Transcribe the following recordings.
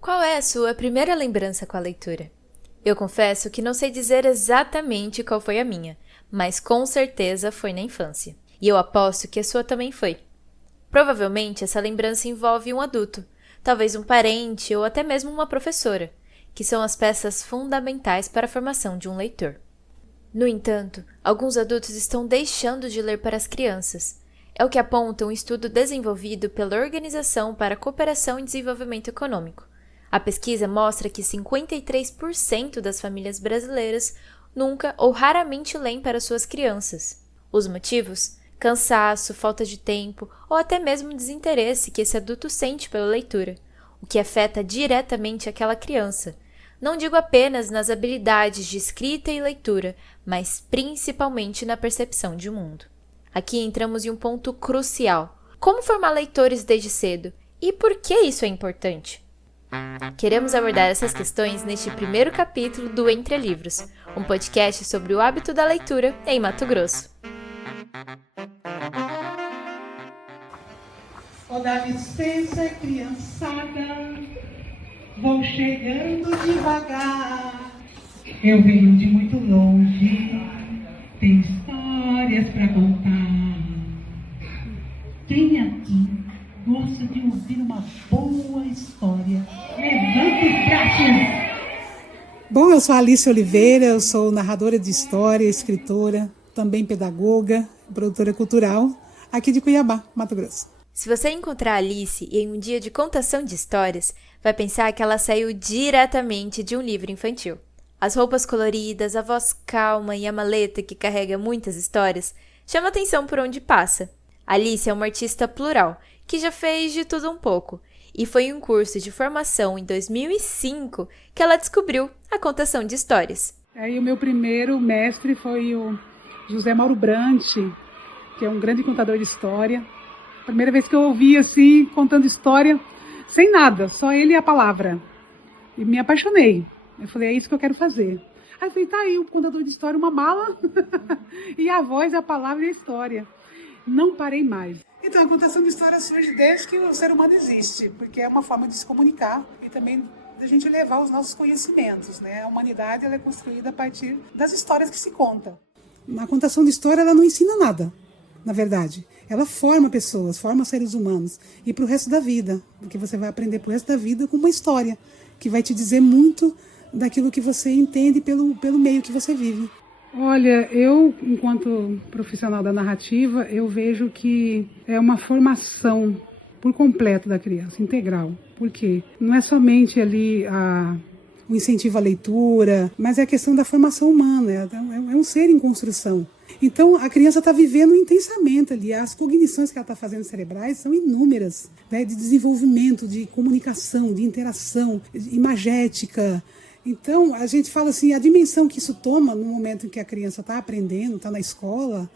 Qual é a sua primeira lembrança com a leitura? Eu confesso que não sei dizer exatamente qual foi a minha, mas com certeza foi na infância. E eu aposto que a sua também foi. Provavelmente essa lembrança envolve um adulto, talvez um parente ou até mesmo uma professora, que são as peças fundamentais para a formação de um leitor. No entanto, alguns adultos estão deixando de ler para as crianças. É o que aponta um estudo desenvolvido pela Organização para a Cooperação e Desenvolvimento Econômico. A pesquisa mostra que 53% das famílias brasileiras nunca ou raramente leem para suas crianças. Os motivos? Cansaço, falta de tempo ou até mesmo desinteresse que esse adulto sente pela leitura, o que afeta diretamente aquela criança. Não digo apenas nas habilidades de escrita e leitura, mas principalmente na percepção de mundo. Aqui entramos em um ponto crucial. Como formar leitores desde cedo? E por que isso é importante? Queremos abordar essas questões neste primeiro capítulo do Entre Livros, um podcast sobre o hábito da leitura em Mato Grosso. Oh, dá licença, criançada, vou chegando devagar. Eu venho de muito longe, tenho histórias pra contar. Quem aqui gosta de ouvir uma boa história? Levanta os braços! Bom, eu sou Alice Oliveira, eu sou narradora de história, escritora, também pedagoga, produtora cultural, aqui de Cuiabá, Mato Grosso. Se você encontrar a Alice em um dia de contação de histórias, vai pensar que ela saiu diretamente de um livro infantil. As roupas coloridas, a voz calma e a maleta que carrega muitas histórias chama atenção por onde passa. Alice é uma artista plural, que já fez de tudo um pouco, e foi em um curso de formação em 2005 que ela descobriu a contação de histórias. Aí o meu primeiro mestre foi o José Mauro Brant, que é um grande contador de história. Primeira vez que eu ouvi assim, contando história, sem nada, só ele e a palavra. E me apaixonei. Eu falei, é isso que eu quero fazer. Aí eu falei, tá aí, o contador de história, uma mala, e a voz, a palavra e a história. Não parei mais. Então, a contação de história surge desde que o ser humano existe, porque é uma forma de se comunicar e também de a gente levar os nossos conhecimentos, né? A humanidade ela é construída a partir das histórias que se contam. Na contação de história, ela não ensina nada, na verdade. Ela forma pessoas, forma seres humanos. E para o resto da vida, porque você vai aprender para o resto da vida com uma história, que vai te dizer muito daquilo que você entende pelo meio que você vive. Olha, eu, enquanto profissional da narrativa, eu vejo que é uma formação por completo da criança, integral. Por quê? Não é somente ali o incentivo à leitura, mas é a questão da formação humana, é um ser em construção. Então, a criança está vivendo intensamente ali, as cognições que ela está fazendo cerebrais são inúmeras, né, de desenvolvimento, de comunicação, de interação, imagética. Então, a gente fala assim, a dimensão que isso toma no momento em que a criança está aprendendo, está na escola,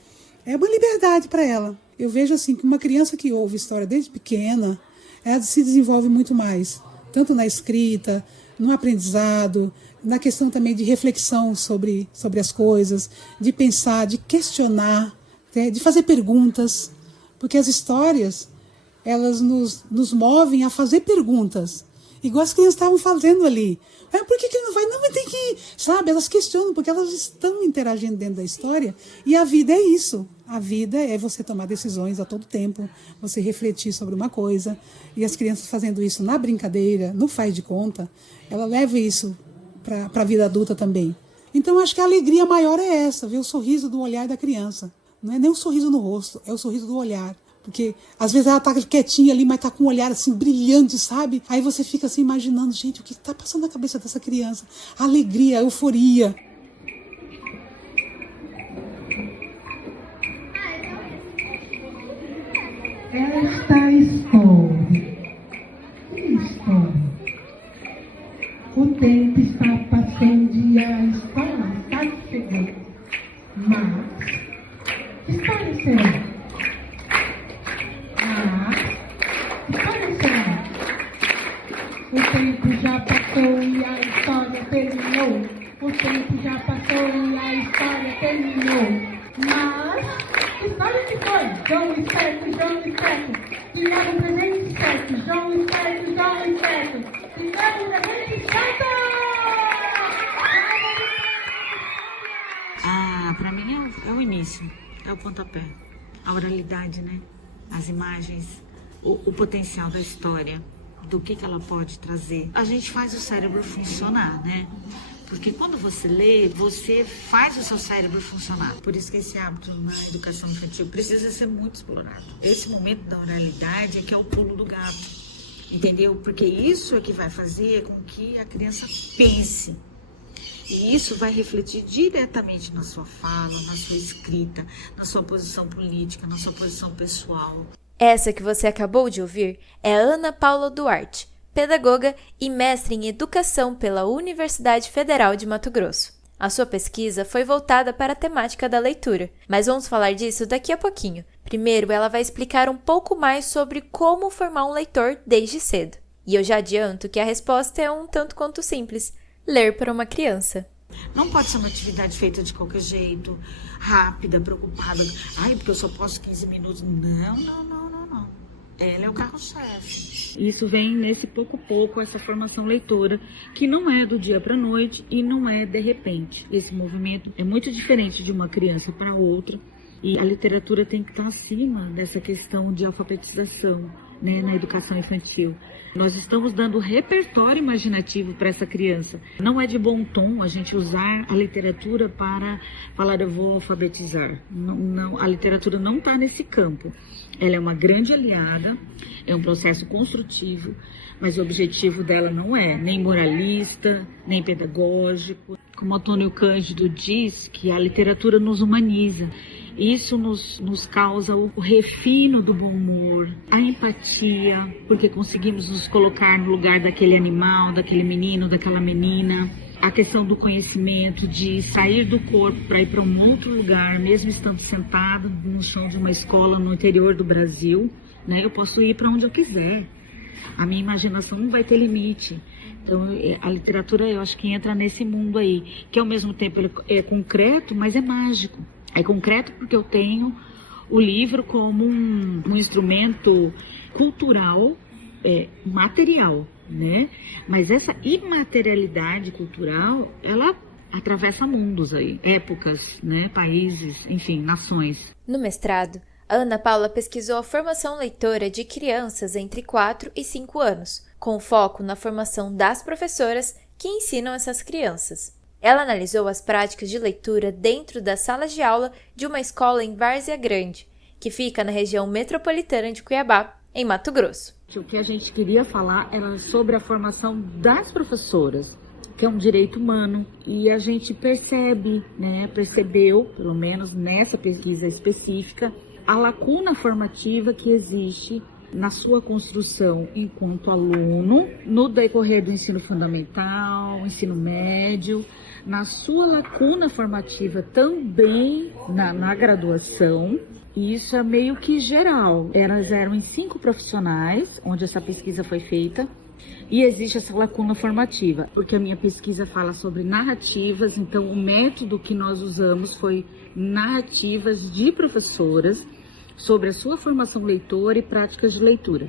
é uma liberdade para ela. Eu vejo assim que uma criança que ouve história desde pequena, ela se desenvolve muito mais, tanto na escrita, no aprendizado, na questão também de reflexão sobre as coisas, de pensar, de questionar, né, de fazer perguntas, porque as histórias, elas nos movem a fazer perguntas, igual as crianças estavam fazendo ali. Por que ele não vai? Não, mas tem que ir. Sabe, elas questionam, porque elas estão interagindo dentro da história, e a vida é isso. A vida é você tomar decisões a todo tempo, você refletir sobre uma coisa, e as crianças fazendo isso na brincadeira, no faz de conta, ela leva isso para a vida adulta também. Então, acho que a alegria maior é essa, ver o sorriso do olhar da criança. Não é nem o sorriso no rosto, é o sorriso do olhar. Porque às vezes ela tá quietinha ali, mas tá com um olhar assim brilhante, sabe? Aí você fica assim imaginando, gente, o que tá passando na cabeça dessa criança? A alegria, a euforia. Esta história, que história? O tempo está passando e a história está chegando. Mas, que história será? O tempo já passou e a história terminou. O tempo já passou e a história terminou. Mas, que história que foi? João Esperto, que era o presente certo. João Esperto, que era Laura, grande Santa! Para mim é o início, é o pontapé, a oralidade, né? As imagens, o potencial da história, do que ela pode trazer. A gente faz o cérebro funcionar, né? Porque quando você lê, você faz o seu cérebro funcionar. Por isso que esse hábito na educação infantil precisa ser muito explorado. Esse momento da oralidade é que é o pulo do gato, entendeu? Porque isso é que vai fazer com que a criança pense. E isso vai refletir diretamente na sua fala, na sua escrita, na sua posição política, na sua posição pessoal. Essa que você acabou de ouvir é Ana Paula Duarte, pedagoga e mestre em educação pela Universidade Federal de Mato Grosso. A sua pesquisa foi voltada para a temática da leitura, mas vamos falar disso daqui a pouquinho. Primeiro, ela vai explicar um pouco mais sobre como formar um leitor desde cedo. E eu já adianto que a resposta é um tanto quanto simples: ler para uma criança. Não pode ser uma atividade feita de qualquer jeito, rápida, preocupada. Ai, porque eu só posso 15 minutos. Não. Ela é o carro-chefe. Isso vem nesse pouco a pouco, essa formação leitora, que não é do dia para a noite e não é de repente. Esse movimento é muito diferente de uma criança para outra. E a literatura tem que estar acima dessa questão de alfabetização, né, na educação infantil. Nós estamos dando repertório imaginativo para essa criança. Não é de bom tom a gente usar a literatura para falar eu vou alfabetizar. Não, a literatura não está nesse campo. Ela é uma grande aliada, é um processo construtivo, mas o objetivo dela não é nem moralista, nem pedagógico. Como Antônio Cândido diz, que a literatura nos humaniza. Isso nos causa o refino do bom humor, a empatia, porque conseguimos nos colocar no lugar daquele animal, daquele menino, daquela menina. A questão do conhecimento, de sair do corpo para ir para um outro lugar, mesmo estando sentado no chão de uma escola no interior do Brasil, né? Eu posso ir para onde eu quiser. A minha imaginação não vai ter limite. Então, a literatura, eu acho que entra nesse mundo aí, que ao mesmo tempo é concreto, mas é mágico. É concreto porque eu tenho o livro como um instrumento cultural, material, né? Mas essa imaterialidade cultural, ela atravessa mundos aí, épocas, né? Países, enfim, nações. No mestrado, a Ana Paula pesquisou a formação leitora de crianças entre 4 e 5 anos, com foco na formação das professoras que ensinam essas crianças. Ela analisou as práticas de leitura dentro das salas de aula de uma escola em Várzea Grande, que fica na região metropolitana de Cuiabá, em Mato Grosso. O que a gente queria falar era sobre a formação das professoras, que é um direito humano, e a gente percebeu, pelo menos nessa pesquisa específica, a lacuna formativa que existe na sua construção enquanto aluno, no decorrer do ensino fundamental, ensino médio, na sua lacuna formativa também na graduação. E isso é meio que geral. Elas eram em 5 profissionais, onde essa pesquisa foi feita, e existe essa lacuna formativa, porque a minha pesquisa fala sobre narrativas, então o método que nós usamos foi narrativas de professoras, sobre a sua formação leitora e práticas de leitura.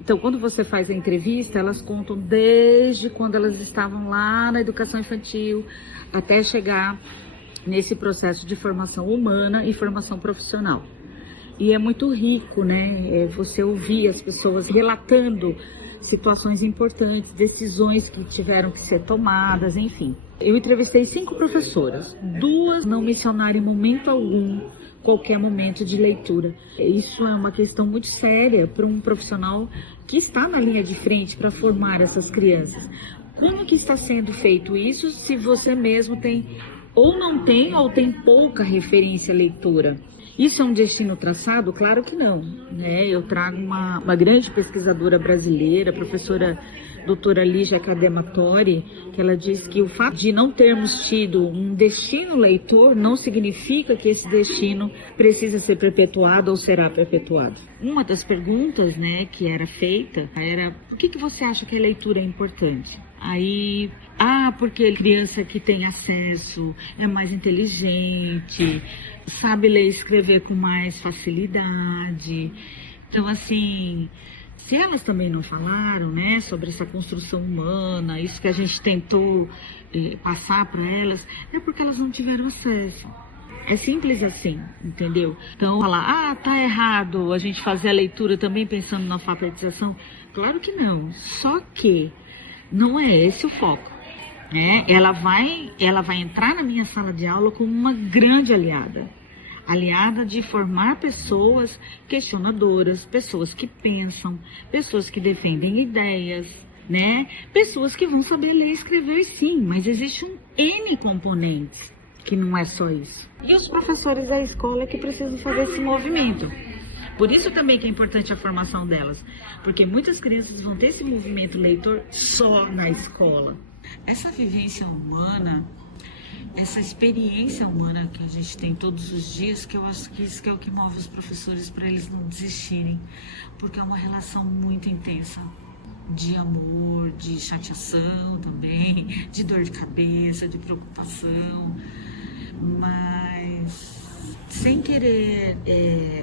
Então, quando você faz a entrevista, elas contam desde quando elas estavam lá na educação infantil, até chegar nesse processo de formação humana e formação profissional. E é muito rico, né? Você ouvir as pessoas relatando situações importantes, decisões que tiveram que ser tomadas, enfim. Eu entrevistei 5 professoras, 2 não mencionaram em momento algum qualquer momento de leitura. Isso é uma questão muito séria para um profissional que está na linha de frente para formar essas crianças. Como que está sendo feito isso se você mesmo tem ou não tem ou tem pouca referência à leitura? Isso é um destino traçado? Claro que não, né? Eu trago uma grande pesquisadora brasileira, a professora doutora Lígia Cadematori, que ela diz que o fato de não termos tido um destino leitor não significa que esse destino precisa ser perpetuado ou será perpetuado. Uma das perguntas, né, que era feita era: por que você acha que a leitura é importante? Aí, porque a criança que tem acesso é mais inteligente, sabe ler e escrever com mais facilidade. Então, assim, Se elas também não falaram, né, sobre essa construção humana, isso que a gente tentou passar para elas, é porque elas não tiveram acesso. É simples assim, entendeu? Então, falar, tá errado a gente fazer a leitura também pensando na alfabetização. Claro que não, só que não é esse o foco. Né? Ela vai entrar na minha sala de aula como uma grande aliada de formar pessoas questionadoras, pessoas que pensam, pessoas que defendem ideias, né? Pessoas que vão saber ler e escrever, sim, mas existe um N componentes, que não é só isso. E os professores da escola que precisam fazer esse movimento. Por isso também que é importante a formação delas, porque muitas crianças vão ter esse movimento leitor só na escola. Essa vivência humana, essa experiência humana que a gente tem todos os dias, que eu acho que isso que é o que move os professores para eles não desistirem, porque é uma relação muito intensa de amor, de chateação também, de dor de cabeça, de preocupação, mas sem querer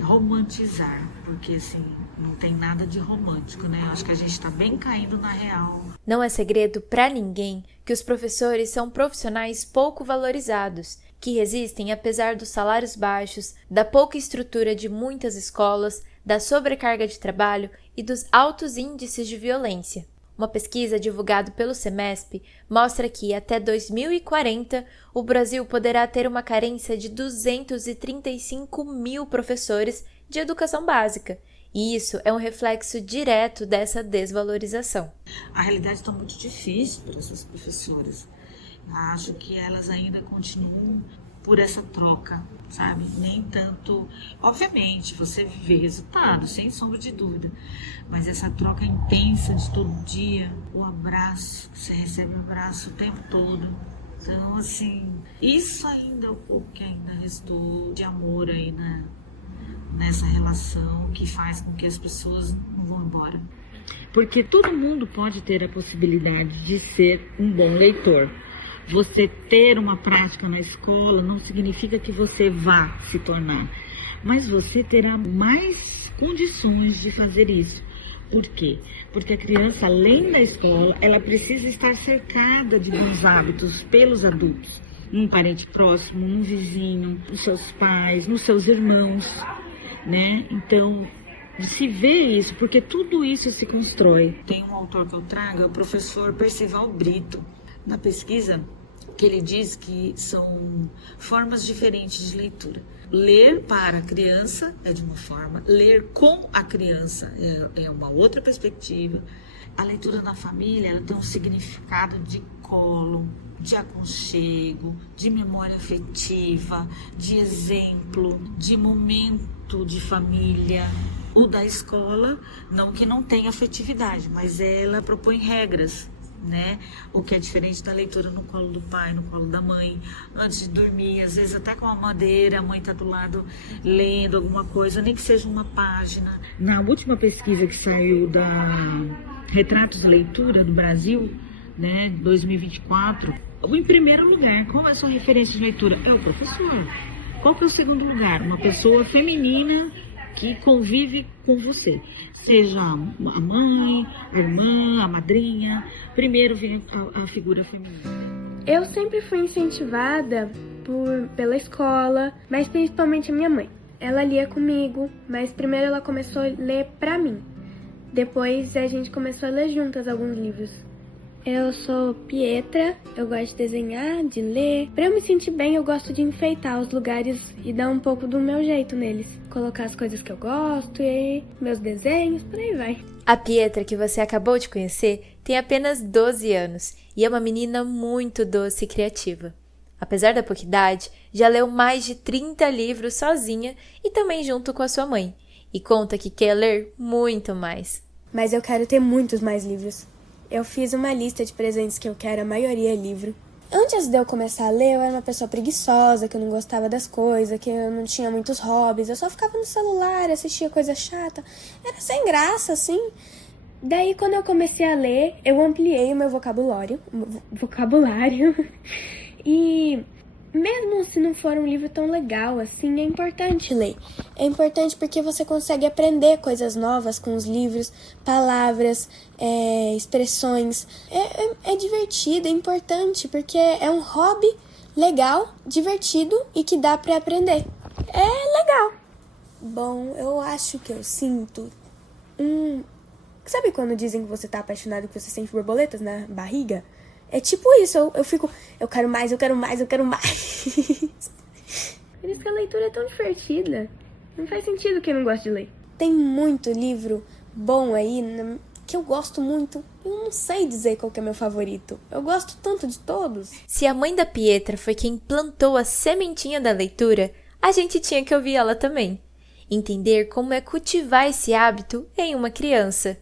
romantizar, porque assim, não tem nada de romântico, né? Eu acho que a gente está bem caindo na real. Não é segredo para ninguém que os professores são profissionais pouco valorizados, que resistem apesar dos salários baixos, da pouca estrutura de muitas escolas, da sobrecarga de trabalho e dos altos índices de violência. Uma pesquisa divulgada pelo SEMESP mostra que, até 2040, o Brasil poderá ter uma carência de 235 mil professores de educação básica, e isso é um reflexo direto dessa desvalorização. A realidade está muito difícil para essas professoras. Acho que elas ainda continuam por essa troca, sabe? Nem tanto... Obviamente, você vê resultados, sem sombra de dúvida. Mas essa troca intensa de todo dia, o abraço, você recebe o abraço o tempo todo. Então, assim, isso ainda é o pouco que ainda restou de amor aí nessa relação que faz com que as pessoas não vão embora. Porque todo mundo pode ter a possibilidade de ser um bom leitor. Você ter uma prática na escola não significa que você vá se tornar, mas você terá mais condições de fazer isso. Por quê? Porque a criança, além da escola, ela precisa estar cercada de bons hábitos pelos adultos. Um parente próximo, um vizinho, nos seus pais, nos seus irmãos, né? Então, se vê isso, porque tudo isso se constrói. Tem um autor que eu trago, é o professor Percival Brito. Na pesquisa, que ele diz que são formas diferentes de leitura. Ler para a criança é de uma forma, ler com a criança é uma outra perspectiva. A leitura na família, ela tem um significado de colo, de aconchego, de memória afetiva, de exemplo, de momento de família. O da escola, não que não tenha afetividade, mas ela propõe regras, né? O que é diferente da leitura no colo do pai, no colo da mãe, antes de dormir, às vezes até com uma madeira, a mãe está do lado lendo alguma coisa, nem que seja uma página. Na última pesquisa que saiu da Retratos de Leitura do Brasil, né, 2024, em primeiro lugar, qual é a sua referência de leitura? É o professor. Qual que é o segundo lugar? Uma pessoa feminina que convive com você, seja a mãe, a irmã, a madrinha. Primeiro vem a figura feminina. Eu sempre fui incentivada pela escola, mas principalmente a minha mãe. Ela lia comigo, mas primeiro ela começou a ler pra mim. Depois a gente começou a ler juntas alguns livros. Eu sou Pietra, eu gosto de desenhar, de ler. Pra eu me sentir bem, eu gosto de enfeitar os lugares e dar um pouco do meu jeito neles. Colocar as coisas que eu gosto e meus desenhos, por aí vai. A Pietra, que você acabou de conhecer, tem apenas 12 anos e é uma menina muito doce e criativa. Apesar da pouca idade, já leu mais de 30 livros sozinha e também junto com a sua mãe. E conta que quer ler muito mais. Mas eu quero ter muitos mais livros. Eu fiz uma lista de presentes que eu quero, a maioria é livro. Antes de eu começar a ler, eu era uma pessoa preguiçosa, que eu não gostava das coisas, que eu não tinha muitos hobbies. Eu só ficava no celular, assistia coisa chata. Era sem graça, assim. Daí, quando eu comecei a ler, eu ampliei o meu vocabulário. E mesmo se não for um livro tão legal assim, é importante ler. É importante porque você consegue aprender coisas novas com os livros, palavras, expressões. É divertido, é importante, porque é um hobby legal, divertido e que dá pra aprender. É legal. Bom, eu acho que eu sinto Sabe quando dizem que você tá apaixonado e que você sente borboletas na barriga? É tipo isso, eu fico, eu quero mais, eu quero mais, eu quero mais. Por isso que a leitura é tão divertida. Não faz sentido quem não gosta de ler. Tem muito livro bom aí que eu gosto muito. Eu não sei dizer qual que é meu favorito. Eu gosto tanto de todos. Se a mãe da Pietra foi quem plantou a sementinha da leitura, a gente tinha que ouvir ela também. Entender como é cultivar esse hábito em uma criança.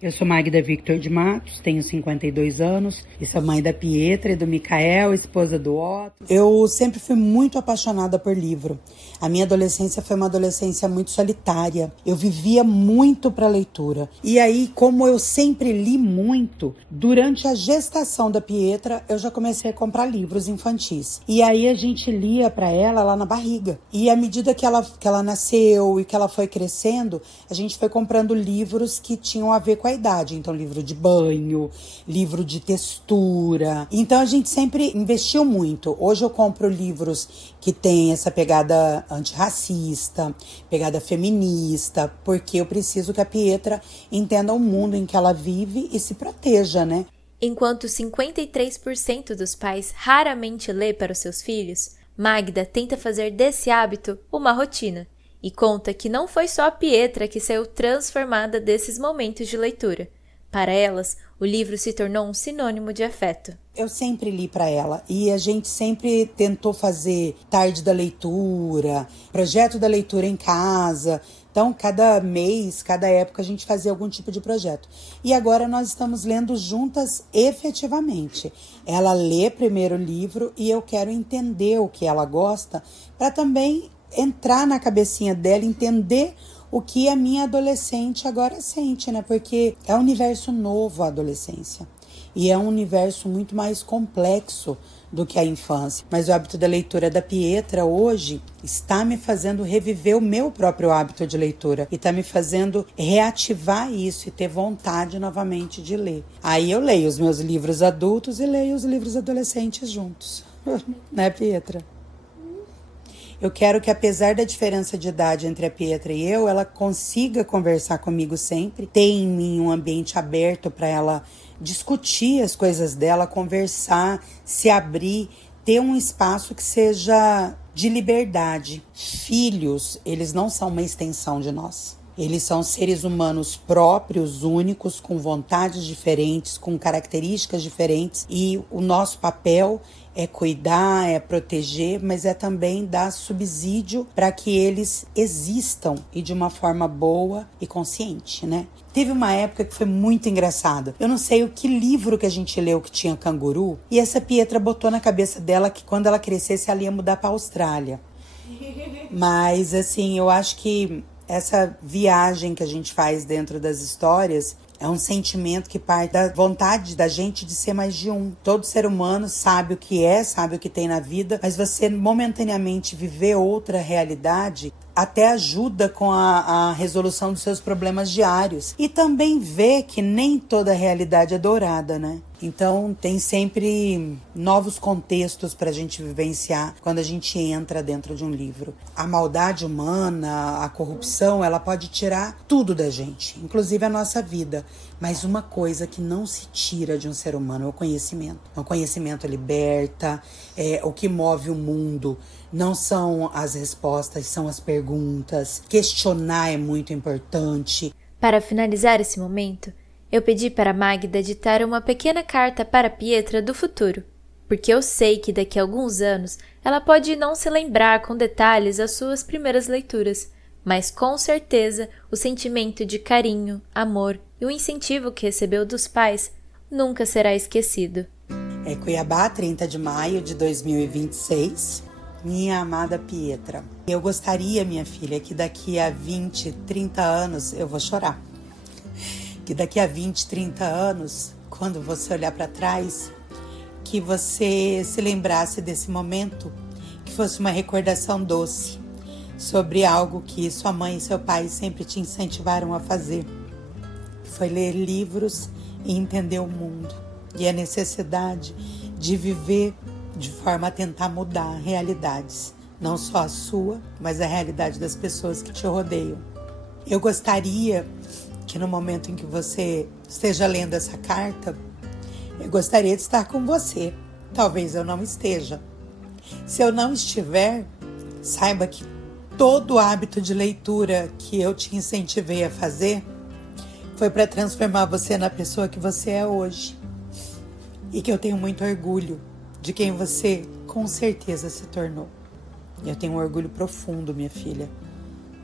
Eu sou Magda Victor de Matos, tenho 52 anos e sou mãe da Pietra e do Micael, esposa do Otto. Eu sempre fui muito apaixonada por livro. A minha adolescência foi uma adolescência muito solitária. Eu vivia muito para leitura. E aí, como eu sempre li muito, durante a gestação da Pietra, eu já comecei a comprar livros infantis. E aí a gente lia para ela lá na barriga. E à medida que ela nasceu e que ela foi crescendo, a gente foi comprando livros que tinham a ver com a idade. Então, livro de banho, livro de textura. Então, a gente sempre investiu muito. Hoje eu compro livros que têm essa pegada antirracista, pegada feminista, porque eu preciso que a Pietra entenda o mundo em que ela vive e se proteja, né? Enquanto 53% dos pais raramente lê para os seus filhos, Magda tenta fazer desse hábito uma rotina. E conta que não foi só a Pietra que saiu transformada desses momentos de leitura. Para elas, o livro se tornou um sinônimo de afeto. Eu sempre li para ela e a gente sempre tentou fazer tarde da leitura, projeto da leitura em casa. Então, cada mês, cada época, a gente fazia algum tipo de projeto. E agora nós estamos lendo juntas efetivamente. Ela lê primeiro o livro e eu quero entender o que ela gosta para também entrar na cabecinha dela, entender o que a minha adolescente agora sente, né? Porque é um universo novo a adolescência. E é um universo muito mais complexo do que a infância. Mas o hábito da leitura da Pietra hoje está me fazendo reviver o meu próprio hábito de leitura. E está me fazendo reativar isso e ter vontade novamente de ler. Aí eu leio os meus livros adultos e leio os livros adolescentes juntos. Né, Pietra? Eu quero que, apesar da diferença de idade entre a Pietra e eu, ela consiga conversar comigo sempre, ter em mim um ambiente aberto para ela discutir as coisas dela, conversar, se abrir, ter um espaço que seja de liberdade. Filhos, eles não são uma extensão de nós. Eles são seres humanos próprios, únicos, com vontades diferentes, com características diferentes, e o nosso papel é cuidar, é proteger, mas é também dar subsídio para que eles existam e de uma forma boa e consciente, né? Teve uma época que foi muito engraçada. Eu não sei o que livro que a gente leu que tinha canguru, e essa Pietra botou na cabeça dela que quando ela crescesse ela ia mudar para a Austrália. Mas assim, eu acho que essa viagem que a gente faz dentro das histórias é um sentimento que parte da vontade da gente de ser mais de um. Todo ser humano sabe o que é, sabe o que tem na vida, mas você momentaneamente viver outra realidade até ajuda com a resolução dos seus problemas diários. E também vê que nem toda realidade é dourada, né? Então tem sempre novos contextos para a gente vivenciar quando a gente entra dentro de um livro. A maldade humana, a corrupção, ela pode tirar tudo da gente, inclusive a nossa vida. Mas uma coisa que não se tira de um ser humano é o conhecimento. O conhecimento liberta, o que move o mundo não são as respostas, são as perguntas. Questionar é muito importante. Para finalizar esse momento, eu pedi para Magda ditar uma pequena carta para Pietra do futuro, porque eu sei que daqui a alguns anos ela pode não se lembrar com detalhes as suas primeiras leituras, mas com certeza o sentimento de carinho, amor e o incentivo que recebeu dos pais nunca será esquecido. Cuiabá, 30 de maio de 2026. Minha amada Pietra, eu gostaria, minha filha, que daqui a 20, 30 anos, eu vou chorar, que daqui a 20, 30 anos, quando você olhar para trás, que você se lembrasse desse momento que fosse uma recordação doce sobre algo que sua mãe e seu pai sempre te incentivaram a fazer. Foi ler livros e entender o mundo e a necessidade de viver de forma a tentar mudar realidades, não só a sua, mas a realidade das pessoas que te rodeiam. Eu gostaria que no momento em que você esteja lendo essa carta, eu gostaria de estar com você. Talvez eu não esteja. Se eu não estiver, saiba que todo o hábito de leitura que eu te incentivei a fazer foi para transformar você na pessoa que você é hoje. E que eu tenho muito orgulho de quem você com certeza se tornou. Eu tenho um orgulho profundo, minha filha,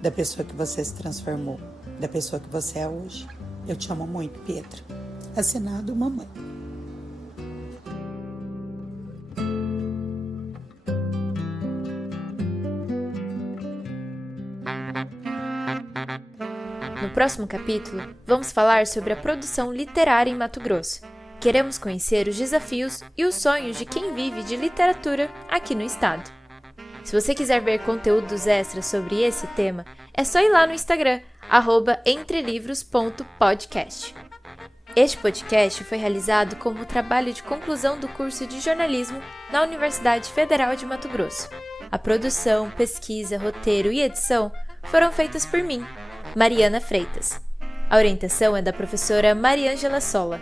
da pessoa que você se transformou, da pessoa que você é hoje. Eu te amo muito, Pietra. Assinado, mamãe. No próximo capítulo, vamos falar sobre a produção literária em Mato Grosso. Queremos conhecer os desafios e os sonhos de quem vive de literatura aqui no estado. Se você quiser ver conteúdos extras sobre esse tema, é só ir lá no Instagram, @entrelivros.podcast. Este podcast foi realizado como trabalho de conclusão do curso de jornalismo na Universidade Federal de Mato Grosso. A produção, pesquisa, roteiro e edição foram feitas por mim, Mariana Freitas. A orientação é da professora Mariângela Sola.